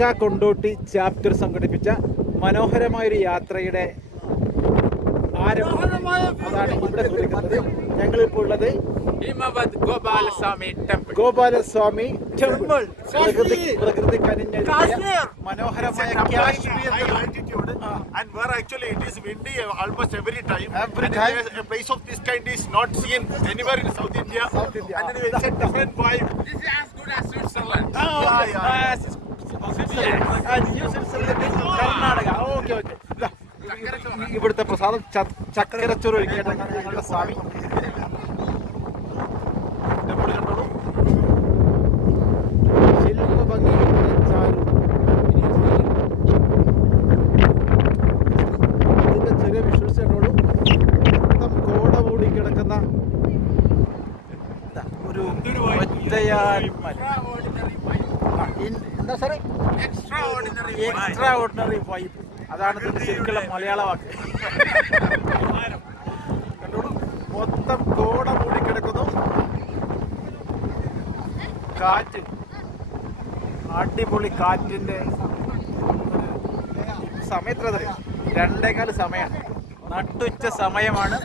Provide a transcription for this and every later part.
Mecca Kondotty chapter സംഘടിപ്പിച്ച മനോഹരമായൊരു യാത്രയുടെ ആരംഭം അതാണ് ഇവിടെ കുറിക്കുന്നത് ഞങ്ങളിപ്പോൾ ഉള്ളത് ഹിമവത് ഗോപാലസ്വാമി ടെമ്പിൾ ഗോപാലസ്വാമി ടെമ്പിൾ പ്രകൃതി പ്രകൃതി കനിഞ്ഞ മനോഹരമായ altitude, and where actually it is windy almost every time. Every and time. A, place of this kind is not seen anywhere in South India. South India. And then it's a different vibe. This is as good as Switzerland. ആ, Yeah, yeah. Karnataka okay okay ഇതാ, ഇവിടുത്തെ പ്രസാദം ചക്കരച്ചോറ് ഒഴിക്കേണ്ട സ്വാമി കിടക്കുന്ന ഒരു ഒറ്റയാൻ മല. എന്താ സാറേ? Extraordinary extraordinary vibe അതാണ് ഇതിന്റെ ശരിക്കുള്ള മലയാള വാക്ക്. കണ്ടോളൂ? മൊത്തം കോട മൂടി കിടക്കുന്നു. കാറ്റ്. അടിപൊളി കാറ്റിന്റെ സമയത്ര അറിയാം രണ്ടേകാൽ സമയമാണ് നട്ടുച്ച സമയമാണ്.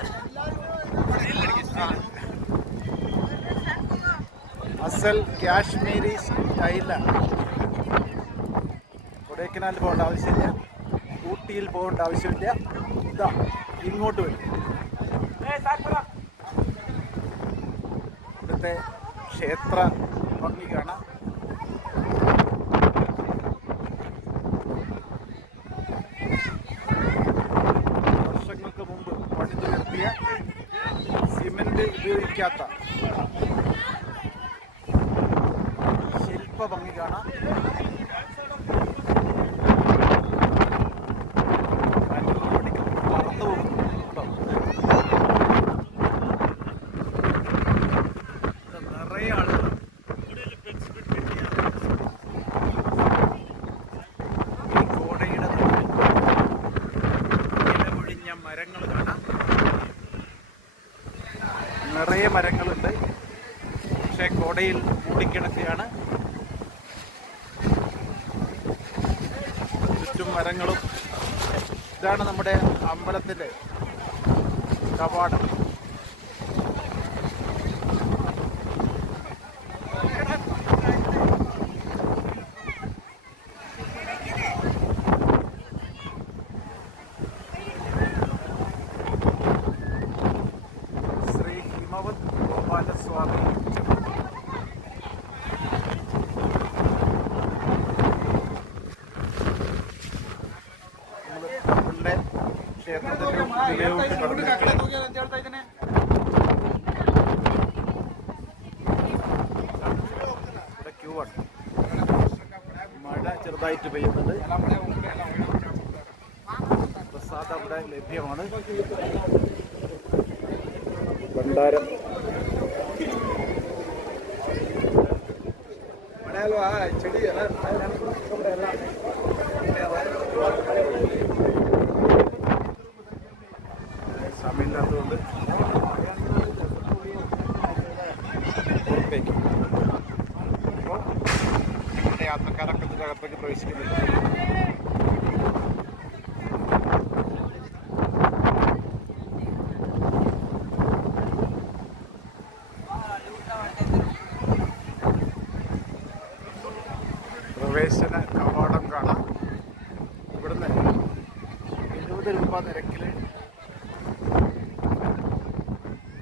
അസൽ കാശ്മീരി സ്റ്റൈലാണ് കൊടൈക്കനാലിൽ പോകേണ്ട ആവശ്യമില്ല. ഊട്ടിയിൽ പോകേണ്ട ആവശ്യമില്ല. ഇതാ ഇങ്ങോട്ട് വരും. ഇവിടുത്തെ ക്ഷേത്ര ഭംഗി കാണാം. വർഷങ്ങൾക്ക് മുമ്പ് പണിതു നിർത്തിയ സിമെന്റ് ഉപയോഗിക്കാത്ത ശില്പ ഭംഗി കാണാം പറന്നു പോകും നിറയെ ആളുകൾ ഈ ഇലപൊഴിഞ്ഞ മരങ്ങൾ കാണാം. നിറയെ മരങ്ങളുണ്ട്. പക്ഷേ കോടയിൽ മൂടിക്കിടക്കുകയാണ്. ചുറ്റും മരങ്ങളും. ഇതാണ് നമ്മുടെ അമ്പലത്തിന്റെ കവാടം ശ്രീ ഹിമവത് ഗോപാലസ്വാമി നമ്മളുടെ ഇവിടെ ക്യൂ ആണ് മഴ ചെറുതായിട്ട് പെയ്യുന്നുണ്ട് പ്രസാദം അവിടെ ലഭ്യമാണ് ഭണ്ഡാരം. സമയമില്ലാത്തതുകൊണ്ട് പുറത്തേക്ക് അപ്പോൾ നമ്മുടെ യാത്രക്കാരൊക്കെ ഇതിന്റെ അകത്തേക്ക് പ്രവേശിക്കുന്നുണ്ട്. പ്രവേശന കവാടം കാണാം. ഇവിടുന്ന് എഴുപത് രൂപ നിരക്കിൽ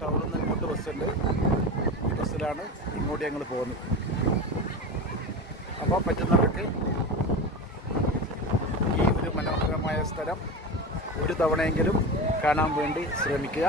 ടൗണിൽ നിന്ന് ഇങ്ങോട്ട് ബസ്സുണ്ട്. ബസ്സിലാണ് ഇങ്ങോട്ട് ഞങ്ങൾ പോകുന്നത്. അപ്പോൾ പറ്റുന്നവർക്ക് ഈ ഒരു മനോഹരമായ സ്ഥലം ഒരു തവണയെങ്കിലും കാണാൻ വേണ്ടി ശ്രമിക്കുക.